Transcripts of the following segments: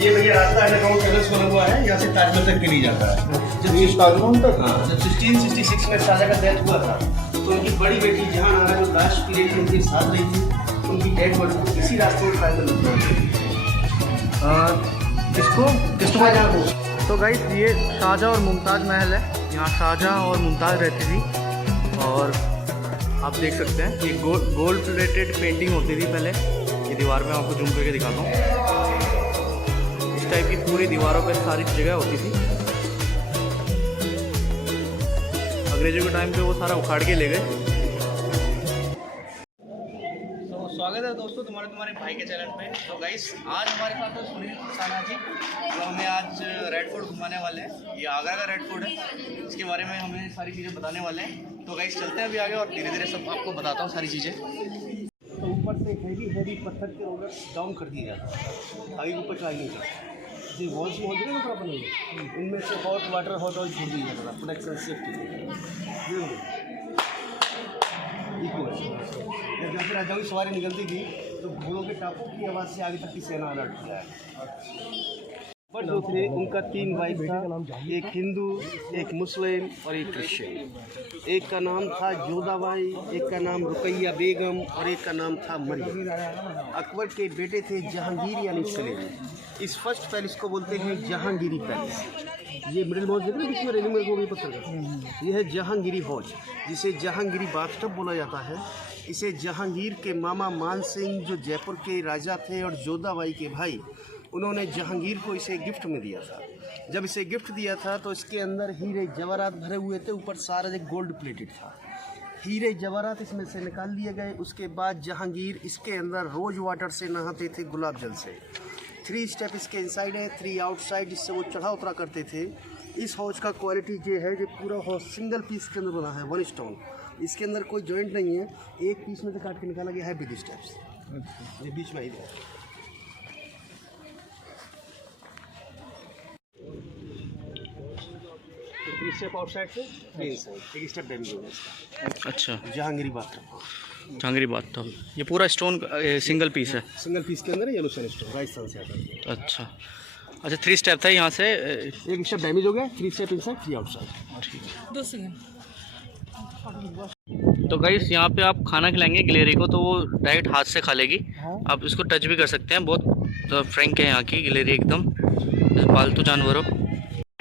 ये भैया रास्ता अंडरग्राउंड टनल्स बना हुआ है, यहाँ से ताजमहल तक के लिए जाता है। जब ताजमहल तक, हाँ, जब 1666 में शाहजहां का डेथ हुआ था तो उनकी बड़ी बेटी जहां आना जो लास्ट पीरियड में उनके साथ रही थी, उनकी डेथ बॉडी इसी रास्ते में फाइनल तो गाइस ये शाहजहां और मुमताज़ महल है। यहाँ शाहजहां और मुमताज़ रहती थी और आप देख सकते हैं ये गोल्ड प्लेटेड पेंटिंग होती थी पहले। ये दीवार में आपको जूम करके दिखाता हूँ। इस टाइप की पूरी दीवारों पे सारी जगह होती थी। अंग्रेजों के टाइम पे वो सारा उखाड़ के ले गए। तो स्वागत है दोस्तों तुम्हारे भाई के चैनल पे। तो गाइस आज हमारे साथ है सुनील साना जी, जो हमें आज रेड फोर्ट घुमाने वाले हैं। ये आगरा का रेड फोर्ट है, इसके बारे में हमें सारी चीज़ें बताने वाले हैं। तो गाइस चलते हैं अभी आगे और धीरे धीरे सब आपको बताता हूँ सारी चीज़ें। तो ऊपर से हैवी पत्थर के रोलर डाउन कर दिया जाता है, आगे ऊपर चढ़ाई नहीं करता। जो वॉल्स में होते हैं ना प्रॉपर, इनमें से हॉट वाटर हॉट ऑयल छोड़ दिया जाता था प्रोटेक्शन सेफ्टी। जब से राजाओं की सवारी निकलती थी तो घोड़ों के टापों की आवाज़ से आगे तक की सेना अलर्ट हो जाए। पर जो थे उनका 3 वाइफ था, एक हिंदू, एक मुस्लिम और एक क्रिश्चियन। एक का नाम था जोधाबाई, एक का नाम रुकैया बेगम और एक का नाम था मरियम। अकबर के बेटे थे जहांगीर यानी सलीम। इस फर्स्ट पैलेस को बोलते हैं जहांगीरी पैलेस। ये मिडिल हॉल देखते हैं बीच में रेलिंग में वो भी पत्थर का, ये है जहांगीरी हॉल, जिसे जहांगीरी बाथटब बोला जाता है। इसे जहांगीर के मामा मान सिंह जो जयपुर के राजा थे और जोधाबाई के भाई, उन्होंने जहांगीर को इसे गिफ्ट में दिया था। जब इसे गिफ्ट दिया था तो इसके अंदर हीरे जवाहरात भरे हुए थे, ऊपर सारा एक गोल्ड प्लेटेड था। हीरे जवाहरात इसमें से निकाल लिए गए। उसके बाद जहांगीर इसके अंदर रोज वाटर से नहाते थे, गुलाब जल से। 3 स्टेप इसके इनसाइड है, 3 आउटसाइड, जिससे वो चढ़ा उतरा करते थे। इस हाउस का क्वालिटी ये है कि पूरा हाउस सिंगल पीस के अंदर बना है, 1 स्टोन। इसके अंदर कोई जॉइंट नहीं है, एक पीस में से काट के निकाला गया है बिग स्टेप्स। ये बीच में ही है। तो 3 स्टेप आउटसाइड से 3 इनसाइड, एक स्टेप डैमेज हो गया इसका। अच्छा, जहांगीरी बाथटब, जहांगीरी बाथटब। ये पूरा स्टोन सिंगल पीस है, सिंगल पीस के अंदर येलो सैंडस्टोन राजस्थान से आता है। अच्छा 3 स्टेप था यहाँ से। एक स्टेप डैमेज हो गया, 3 स्टेप इनसाइड, 3 आउटसाइड। ठीक है। तो गाइस यहाँ पे आप खाना खिलाएंगे गिलहरी को तो वो डायरेक्ट हाथ से खा लेगी। आप इसको टच भी कर सकते हैं। बहुत फ्रैंक है यहाँ की गिलहरी, एकदम पालतू जानवर हो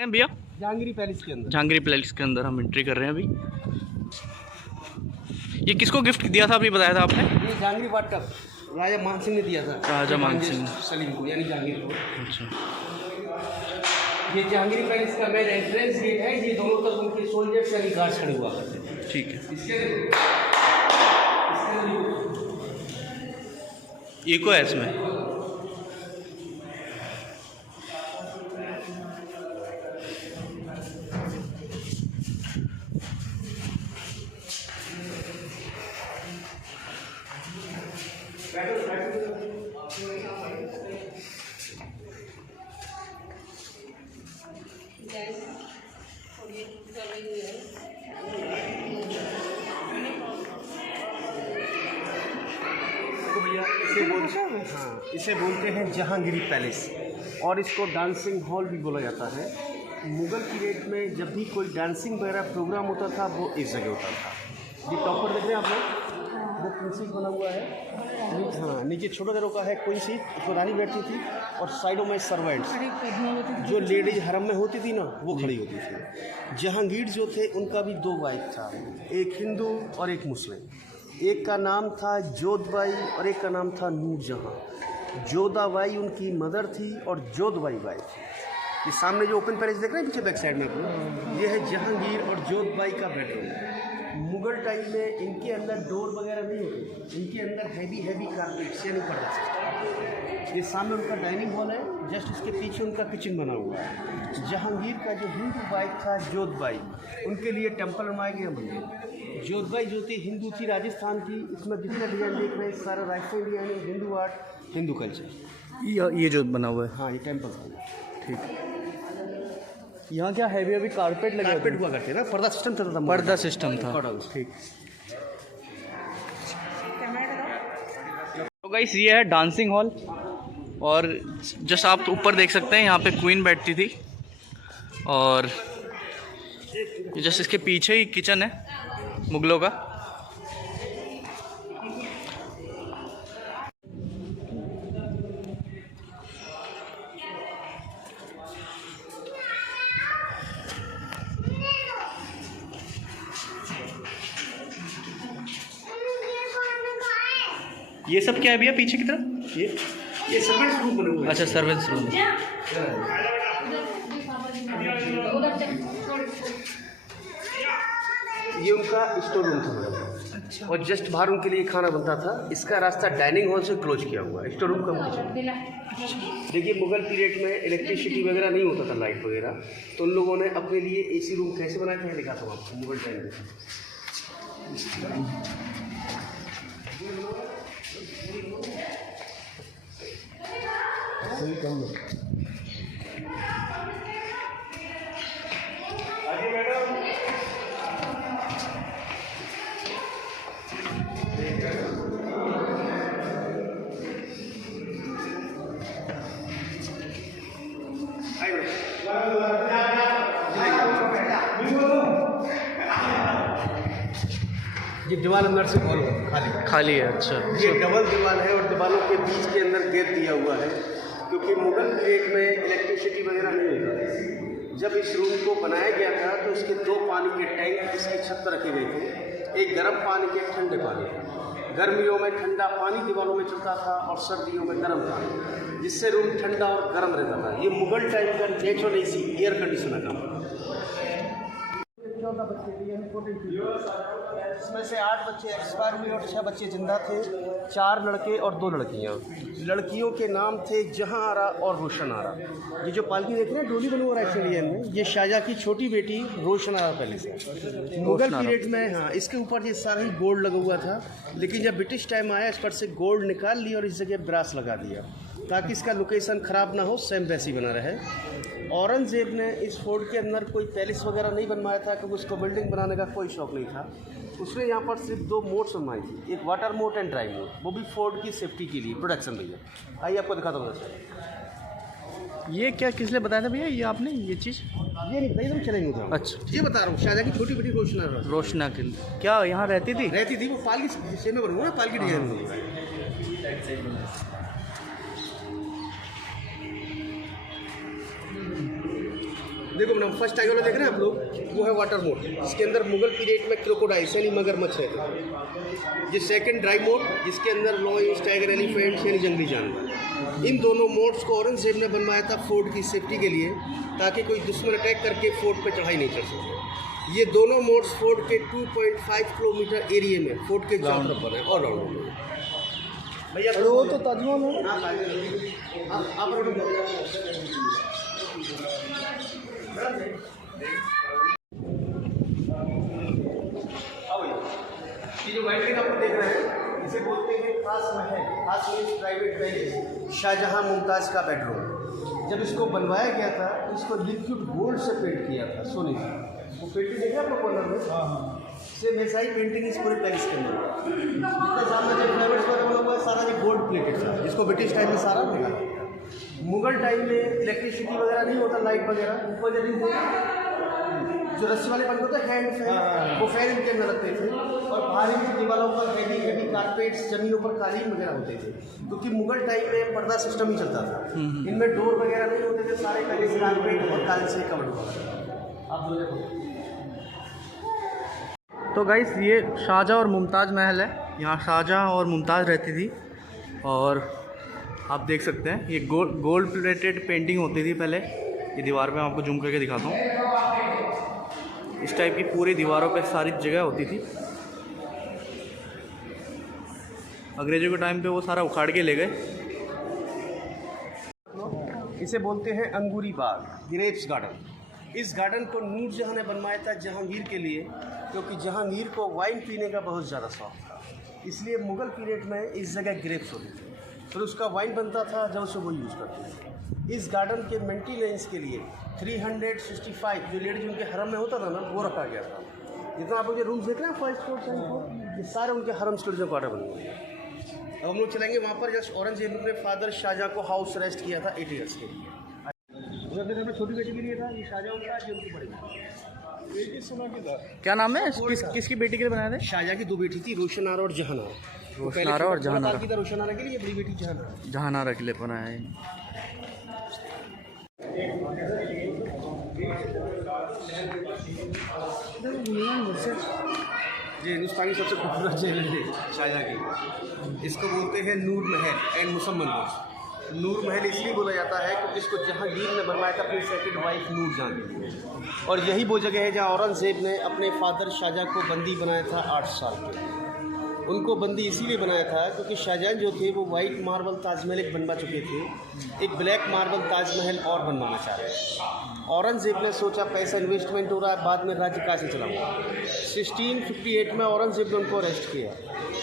भैया। जहांगीरी पैलेस के अंदर, जहांगीरी पैलेस के अंदर हम एंट्री कर रहे हैं अभी। ये किसको गिफ्ट दिया था अभी बताया था आपने? ये जहांगीरी बाथटब राजा मान सिंह ने दिया था, राजा मान सिंह सलीम को यानी जहांगीर को। अच्छा, ये जहांगीरी पैलेस का मेन एंट्रेंस गेट है। ये दोनों तरफ उनके सोल्जर्स यानी गार्ड्स खड़े हुआ करते हैं। ठीक है। इको है इसमें। इसे बोलते हैं जहांगीरी पैलेस और इसको डांसिंग हॉल भी बोला जाता है। मुगल पीरियड में जब भी कोई डांसिंग वगैरह प्रोग्राम होता था वो इस जगह होता था। ये टॉपर देख रहे हैं आप लोग, वो कुर्सी बना हुआ है। हाँ, नीचे छोटा दरों का है कोई सीट, उसमें रानी बैठती थी और साइडों में सर्वेंट्स जो लेडीज हरम में होती थी ना वो खड़ी होती थी। जहांगीर जो थे उनका भी 2 वाइफ था, एक हिंदू और एक मुस्लिम। एक का नाम था जोधबाई और एक का नाम था नूरजहां। जोधाबाई उनकी मदर थी और जोधबाई वाइफ। ये सामने जो ओपन पैलेस देख रहे हैं पीछे बैक साइड में, ये है जहांगीर और जोधबाई का बेडरूम। मुगल टाइम में इनके अंदर डोर वगैरह नहीं होती, इनके अंदर हैवी कारपेट्स यानी पर्दा सिस्टम। ये सामने उनका डाइनिंग हॉल है, जस्ट इसके पीछे उनका किचन बना हुआ है। जहांगीर का जो हिंदू वाइफ था जोधबाई, उनके लिए टेम्पल बनवाया गया मंदिर। जोधबाई जो थी हिंदू थी, राजस्थान की। इसमें जितना डिजाइन देख रहे हैं सारा राजस्थान डिजाइन है, हिंदू आर्ट, हिंदू कल्चर। ये जो बना हुआ है, हाँ ये टेम्पल था। ठीक है। यहाँ क्या हैवी अभी कारपेट लगे, कारपेट हुआ करते ना, पर्दा सिस्टम चलता था, पर्दा सिस्टम था। ठीक। तो गाइस ये है डांसिंग हॉल। और जस्ट आप ऊपर देख सकते हैं यहाँ पे क्वीन बैठती थी। और जस्ट इसके पीछे ही किचन है मुगलों का। ये सब क्या है भैया पीछे की तरफ? ये सर्वेंट्स रूम बने हुए हैं। अच्छा, सर्वेंट्स रूम। ये उनका स्टोर रूम था मैडम। अच्छा। और जस्ट बाहर उनके लिए खाना बनता था। इसका रास्ता डाइनिंग हॉल से क्लोज किया हुआ है। स्टोर रूम का किचन। देखिए मुगल पीरियड में इलेक्ट्रिसिटी वगैरह नहीं होता था, लाइट वगैरह, तो उन लोगों ने अपने लिए एसी रूम कैसे बनाए थे दिखा था आपको मुगल टाइम में। ये दीवार अंदर से खोलो खाली है। अच्छा, ये डबल दीवार है और दीवारों के बीच के अंदर गेट दिया हुआ है, क्योंकि मुगल पीरियड में इलेक्ट्रिसिटी वगैरह नहीं होता था। जब इस रूम को बनाया गया था तो इसके 2 पानी के टैंक इसकी छत पर रखे गए थे, एक गर्म पानी के, एक ठंडे पानी। गर्मियों में ठंडा पानी दीवारों में चलता था और सर्दियों में गर्म पानी, जिससे रूम ठंडा और गर्म रहता था। ये मुगल टाइम का नेचुरल एसी एयर कंडीशनर का। 14 बच्चे थे, इसमें से 8 बच्चे एक्सपायर हुए और 6 बच्चे जिंदा थे। 4 लड़के और 2 लड़कियां। लड़कियों के नाम थे जहां आरा और रोशन आरा। ये जो पालकी देख रहे हैं डोली बनी हुआ राइट साइड में, ये शाहजहाँ की छोटी बेटी रोशन आरा पैलेस है। मुगल पीरियड में हाँ, इसके ऊपर ये सारा ही गोल्ड लगा हुआ था, लेकिन जब ब्रिटिश टाइम आया इस पर से गोल्ड निकाल लिया और इस जगह ब्रास लगा दिया ताकि इसका लोकेशन ख़राब ना हो, सेम वैसी बना रहे। औरंगजेब ने इस फोर्ट के अंदर कोई पैलेस वगैरह नहीं बनवाया था, क्योंकि उसको बिल्डिंग बनाने का कोई शौक नहीं था। उसने यहाँ पर सिर्फ 2 मोड्स बनवाई थी, एक water mode and dry mode, वो भी फोर्ट की सेफ्टी के लिए, प्रोटेक्शन के लिए। आइए आपको दिखाता हूँ। ये क्या किस लिए बताया था भैया ये आपने ये चीज़? ये नहीं बताइए, तुम चलेंगे उधर। अच्छा, ये बता रहा हूँ, शाहजहाँ की छोटी बेटी रोशना के क्या यहाँ रहती थी? वो पालकी से में बनूँगा, पालकी डिजाइन में। देखो मैडम, फर्स्ट टाइम वाला देख रहे हैं आप लोग, वो है वाटर मोड, जिसके अंदर मुगल पीरियड में क्रोकोडाइल्स यानी मगरमच्छ रहते। ये सेकंड ड्राई मोड, जिसके अंदर लॉयंस, टाइगर, एलिफेंट्स यानी जंगली जानवर। इन दोनों मोड्स को औरंगजेब ने बनवाया था फोर्ट की सेफ्टी के लिए, ताकि कोई दुश्मन अटैक करके फोर्ट पर चढ़ाई नहीं कर सके। ये दोनों मोड्स फोर्ट के 2.5 किलोमीटर एरिया में फोर्ट के चारों तरफ बने और राउंड। भैया वो तो ताजमहल है। ये जो वाइट आप देख रहे हैं, इसे बोलते हैं खास महल, खास प्राइवेट पैलेस, शाहजहां मुमताज़ का बेडरूम। जब इसको बनवाया गया था तो इसको लिक्विड गोल्ड से पेंट किया था, सोने से। वो पेंटिंग देखिए आप लोग कॉर्नर में, सेम ऐसा ही पेंटिंग इस पूरे पैलेस के अंदर। जितना सामने जो फ्लावर्स पर बना हुआ है सारा ये गोल्ड प्लेटेड था, जिसको ब्रिटिश टाइम में सारा निकाला। मुगल टाइम में इलेक्ट्रिसिटी वगैरह नहीं होता, लाइट वगैरह, ऊपर जो रस्सी वाले पंखे होते हैं हैंड फैन, वो फैन इनके अंदर रखते थे। और बाहर की दीवारों पर हैवी कारपेट्स, जमीनों पर कालीन वगैरह होते थे, क्योंकि मुगल टाइम में पर्दा सिस्टम ही चलता था। इनमें डोर वगैरह नहीं होते थे, सारे पहले कारपेट और कालीन से कवर हुआ। आप तो गाइस ये शाहजहाँ और मुमताज़ महल है। यहाँ शाहजहाँ और मुमताज़ रहती थी और आप देख सकते हैं ये गोल्ड प्लेटेड पेंटिंग होती थी पहले। ये दीवार पे आपको जूम करके दिखाता हूँ। इस टाइप की पूरी दीवारों पे सारी जगह होती थी। अंग्रेज़ों के टाइम पे वो सारा उखाड़ के ले गए। इसे बोलते हैं अंगूरी बाग, ग्रेप्स गार्डन। इस गार्डन को नूरजहाँ ने बनवाया था जहांगीर के लिए, क्योंकि जहांगीर को वाइन पीने का बहुत ज़्यादा शौक था। इसलिए मुग़ल पीरियड में इस जगह ग्रेप्स होती थी, फिर उसका वाइन बनता था, जब उसे वो यूज़ करते थे। इस गार्डन के मेंटेनेंस के लिए 365 जो लेडीज उनके हरम में होता था ना, वो रखा गया था। जितना आप मुझे रूम्स देख रहे हैं, फर्स्ट फ्लोर, सेकंड फ्लोर, ये सारे उनके हरम स्टूडियो क्वार्टर बने हुए हैं। अब हम लोग चलेंगे वहाँ पर जस्ट औरंगजेब ने फादर शाहजहाँ को हाउस अरेस्ट किया था 8 ईयर्स के लिए। उधर देखो अपने छोटी बेटी के लिए था, ये शाहजहाँ उनका, ये उनकी बड़ी बेटी सुना की था। क्या नाम है किसकी बेटी के लिए बनाए थे? शाहजहाँ की 2 बेटी थी, रोशनारा और जहानारा। रोशनारा और जहानारा की था, रोशनारा के लिए, बड़ी बेटी जहानारा। जहानारा के लिए बनाया है। ये हिंदुस्तान की सबसे खूबसूरत जेल है शाहजहाँ की। इसको बोलते हैं नूर महल एंड मुसम्मन बुर्ज। नूर महल इसलिए बोला जाता है क्योंकि इसको जहांगीर ने बनवाया था अपनी सेकंड वाइफ नूर जहाँ की। और यही वो जगह है जहाँ औरंगजेब ने अपने फादर शाहजहाँ को बंदी बनाया था 8 साल के। उनको बंदी इसीलिए बनाया था क्योंकि शाहजहाँ जो थे वो वाइट मार्बल ताजमहल एक बनवा चुके थे, एक ब्लैक मार्बल ताजमहल और बनवाना चाह रहे थे। औरंगजेब ने सोचा पैसा इन्वेस्टमेंट हो रहा है, बाद में राज्य कहाँ से चलाऊंगा। 1658 में औरंगजेब ने उनको अरेस्ट किया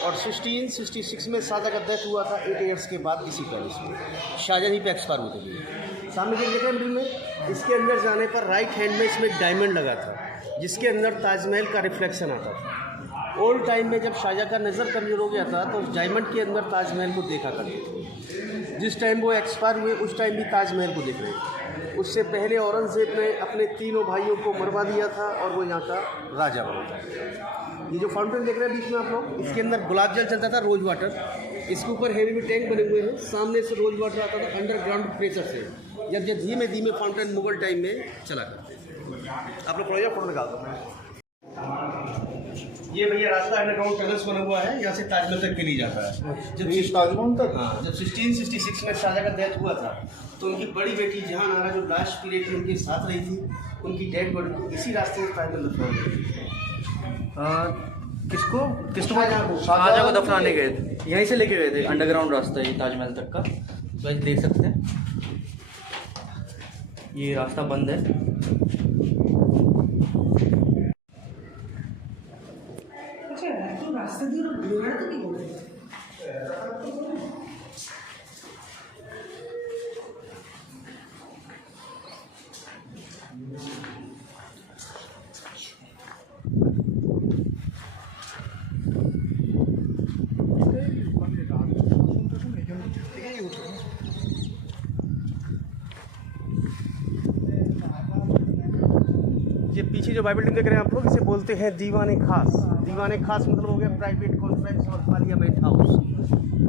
और 1666 में शाहजहाँ का डेथ हुआ था 8 ईयर्स के बाद इसी पैलेस में। शाहजहाँ ही पे एक्सपायर होते थे। सामने जो देखा मिडिल में, इसके अंदर जाने पर राइट हैंड में इसमें एक डायमंड लगा था जिसके अंदर ताजमहल का रिफ्लेक्शन आता था। ओल्ड टाइम में जब शाहजहाँ का नज़र कमज़ोर हो गया था तो उस डायमंड के अंदर ताजमहल को देखा करते थे। जिस टाइम वो एक्सपायर हुए उस टाइम भी ताजमहल को देख रहे थे। उससे पहले औरंगजेब ने अपने तीनों भाइयों को मरवा दिया था और वो यहाँ का राजा बना था। ये जो फाउंटेन देख रहे हैं बीच में आप लोग, इसके अंदर गुलाब जल चलता था, रोज वाटर। इसके ऊपर हेवी में टैंक बने हुए हैं, सामने से रोज वाटर आता था अंडरग्राउंड प्रेशर से। जब धीमे धीमे फाउंटेन मुगल टाइम में चला करते। आप लोग फोटो निकाल दो। ये भैया रास्ता अंडरग्राउंड टनल्स बना हुआ है, यहाँ से ताजमहल तक के लिए जाता है। जब ताजमहल तक, हाँ, जब 1666 में शाहजहाँ का डेथ हुआ था तो उनकी बड़ी बेटी जहानारा जो लास्ट पीरियड में उनके साथ रही थी, उनकी डेड बॉडी को इसी रास्ते से ताजमहल दफनाने गई। किसको शाहजहाँ को दफनाने गए थे, यहीं से लेके गए थे अंडरग्राउंड रास्ता ये ताजमहल तक का। तो आज देख सकते हैं ये रास्ता बंद है। रास्ते दिए तो नहीं बोल रहे। ये पीछे जो बाइबल देख रहे हैं आप लोग, इसे बोलते हैं दीवाने खास। दीवाने खास मतलब हो गया प्राइवेट कॉन्फ्रेंस और पार्लियामेंट हाउस।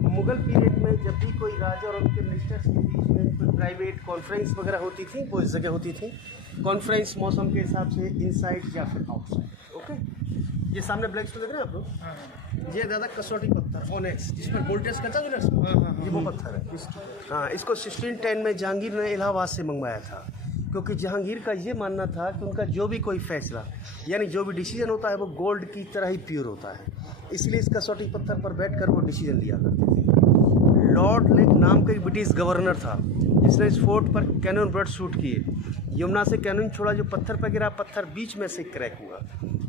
मुगल पीरियड में जब भी कोई राजा और उनके मिनिस्टर्स के बीच में कोई प्राइवेट कॉन्फ्रेंस वगैरह होती थी, वो इस जगह होती थी। कॉन्फ्रेंस मौसम के हिसाब से इनसाइड या फिर आउटसाइड। ओके, ये सामने ब्लैक स्टोन देख रहे हैं आप लोग, ये ज़्यादा कसौटी पत्थर ऑनेक्स, जिस पर गोल्ड टेस्ट करता है ना, ये वो पत्थर है। हाँ, इसको 1610 में जहांगीर ने इलाहाबाद से मंगवाया था क्योंकि जहांगीर का ये मानना था कि उनका जो भी कोई फैसला यानी जो भी डिसीजन होता है वो गोल्ड की तरह ही प्योर होता है। इसलिए इस कसौटी पत्थर पर बैठकर वो डिसीजन लिया करते थे। लॉर्ड लेक नाम का एक ब्रिटिश गवर्नर था जिसने इस फोर्ट पर कैनन बर्ड शूट किए। यमुना से कैनन छोड़ा जो पत्थर पर गिरा, पत्थर बीच में से क्रैक हुआ।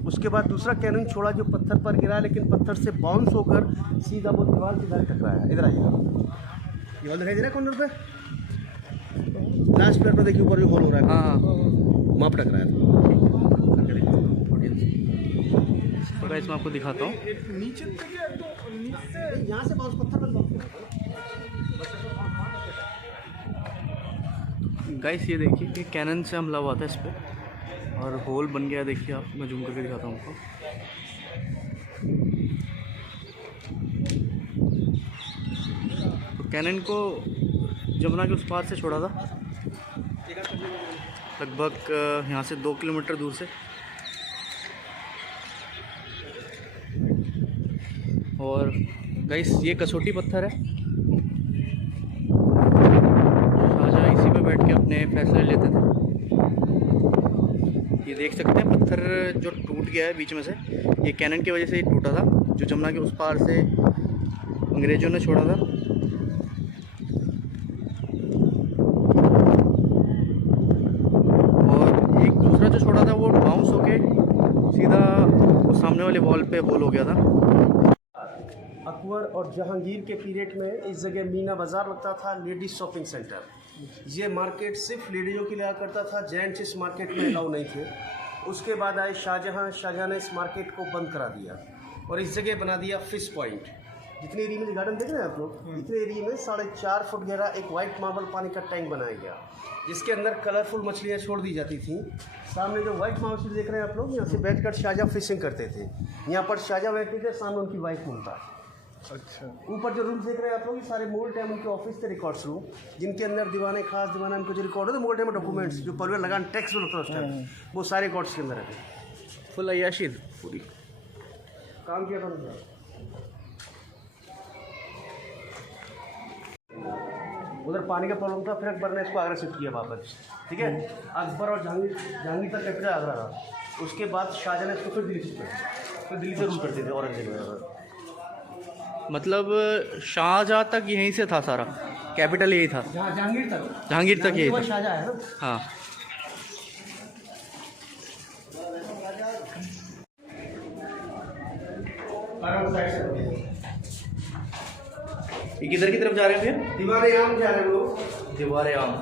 उसके बाद दूसरा कैनन छोड़ा जो पत्थर पर गिरा लेकिन पत्थर से बाउंस होकर सीधा वो दीवार की इधर टकराया। इधर आइएगा, ये दिखाई दे रहा है कॉर्नर पे, लास्ट पेड़ पर देखिए ऊपर भी होल हो रहा है। हाँ, वहाँ पर टकराया था। तो गाइस मैं आपको दिखाता हूँ, नीचे यहाँ से बाउंस पत्थर पर गाइस ये देखिए कि कैनन से हमला हुआ था इस पर और होल बन गया। देखिए आप, मैं जूम करके दिखाता हूँ आपको। तो कैनन को जमुना के उस पार से छोड़ा था, लगभग यहाँ से 2 किलोमीटर दूर से। और गाइस ये कसौटी पत्थर है, शाहजहाँ इसी पे बैठ के अपने फैसले लेते थे। ये देख सकते हैं पत्थर जो टूट गया है बीच में से, ये कैनन की वजह से ही टूटा था जो जमुना के उस पार से अंग्रेज़ों ने छोड़ा था। और एक दूसरा जो छोड़ा था वो बाउंस होके सीधा वो सामने वाले वॉल पे होल हो गया था। अकबर और जहांगीर के पीरियड में इस जगह मीना बाज़ार लगता था, लेडीज शॉपिंग सेंटर। ये मार्केट सिर्फ लेडीज़ों के लिए आया करता था, जेंट्स इस मार्केट में अलाउ नहीं थे। उसके बाद आए शाहजहाँ ने इस मार्केट को बंद करा दिया और इस जगह बना दिया फिश पॉइंट। जितने एरिया में गार्डन देख रहे हैं आप लोग, इतने एरिया में 4.5 फुट गहरा एक वाइट मार्बल पानी का टैंक बनाया गया, जिसके अंदर कलरफुल मछलियाँ छोड़ दी जाती थी। सामने जो वाइट मार्बल देख रहे हैं आप लोग, यहाँ से बैठकर शाहजहाँ फिशिंग करते थे। यहाँ पर शाहजहाँ बैठते थे, सामने उनकी वाइफ मुमताज़। अच्छा। ऊपर जो रूम देख रहे हैं आप लोग, ये सारे मोल टाइम उनके ऑफिस थे, रिकॉर्ड्स रूम, जिनके अंदर दीवाने खास दीवाना उनको जो रिकॉर्ड होते मोल टाइम डॉक्यूमेंट्स जो परवेज लगान टैक्स जो होता है उस टाइम, वो सारे रिकॉर्ड्स के अंदर है। फुल अय्याशी पूरी काम किया था उन्होंने। उधर पानी का प्रॉब्लम था, फिर अकबर ने इसको आगरा शिफ्ट किया वापस, ठीक है। अकबर और जहांगीर का कैपिटल आगरा रहा। उसके बाद शाहजहाँ ने इसको फिर दिल्ली शिफ्ट किया, फिर दिल्ली से रूल करते थे औरंगजेब वगैरह। मतलब शाहजहाँ तक यहीं से था सारा, कैपिटल यही था, जहांगीर तक यही था। शाहजहाँ है ना। हाँ। ये किधर की तरफ जा रहे हैं भैया? दीवारे आम जा रहे हैं लोग, दीवारे आम।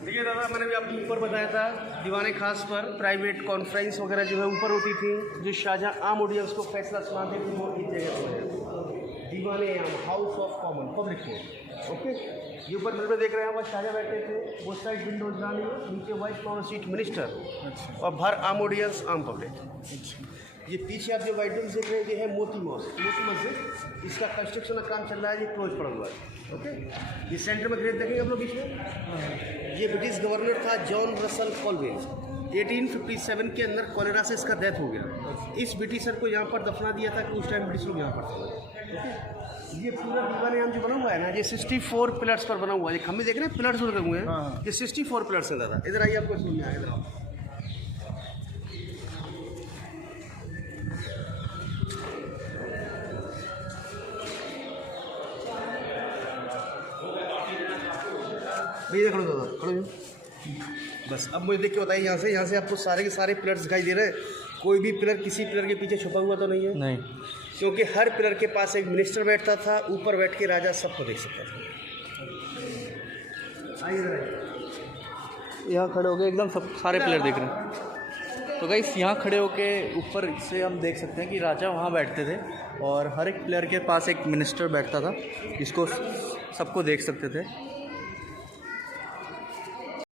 देखिए दादा, मैंने भी आपको ऊपर बताया था, दीवाने खास पर प्राइवेट कॉन्फ्रेंस वगैरह जो है ऊपर होती थी, जो शाहजहाँ आम ऑडियंस को फैसला सुनाते थे वो इस जगह पर है। दीवाने आम, house of common, public court, okay. ये ऊपर मिल में देख रहे हैं, वहाँ शाहजहाँ बैठे थे, वो साइड विंडोज रानी, नीचे वाइट कॉमन सीट मिनिस्टर, और बाहर आम ऑडियंस, आम पब्लिक। ये पीछे आप जो वाइट रूम देख रहे हैं, ये है मोती मस्जिद। इसका कंस्ट्रक्शन का काम चल रहा है, ये क्लोज पड़ा हुआ है, ओके। ये सेंटर में ग्रेड देखेंगे आप लोग बीच में, ये ब्रिटिश गवर्नर था जॉन रसल कॉलवेज। 1857 के अंदर कॉलेरा से इसका डेथ हो गया। इस ब्रिटिशर को यहाँ पर दफना दिया था कि उस टाइम ब्रिटिश लोग यहाँ पर थे, ओके। ये पूरा दीवाने आम जो बना हुआ है ना, ये 64 पिलर्स पर बना हुआ है। ये खम्भे देख रहे हैं, पिलर्स लगे हुए हैं, ये 64 पिलर्स है दादा। इधर आइए, आपको सुनिए, इधर आओ। भैया खड़ो दादा, खड़ो जो। बस अब मुझे देख के बताइए, यहाँ से आपको सारे के सारे पिलर्स दिखाई दे रहे हैं। कोई भी पिलर किसी पिलर के पीछे छुपा हुआ तो नहीं है? नहीं, क्योंकि हर पिलर के पास एक मिनिस्टर बैठता था, ऊपर बैठ के राजा सबको देख सकता था। आइए इधर आइए। यहाँ खड़े हो गए एकदम, सब सारे प्लेयर देख रहे हैं। तो गाइस यहाँ खड़े होके ऊपर से हम देख सकते हैं कि राजा वहाँ बैठते थे और हर एक प्लेयर के पास एक मिनिस्टर बैठता था, इसको सबको देख सकते थे।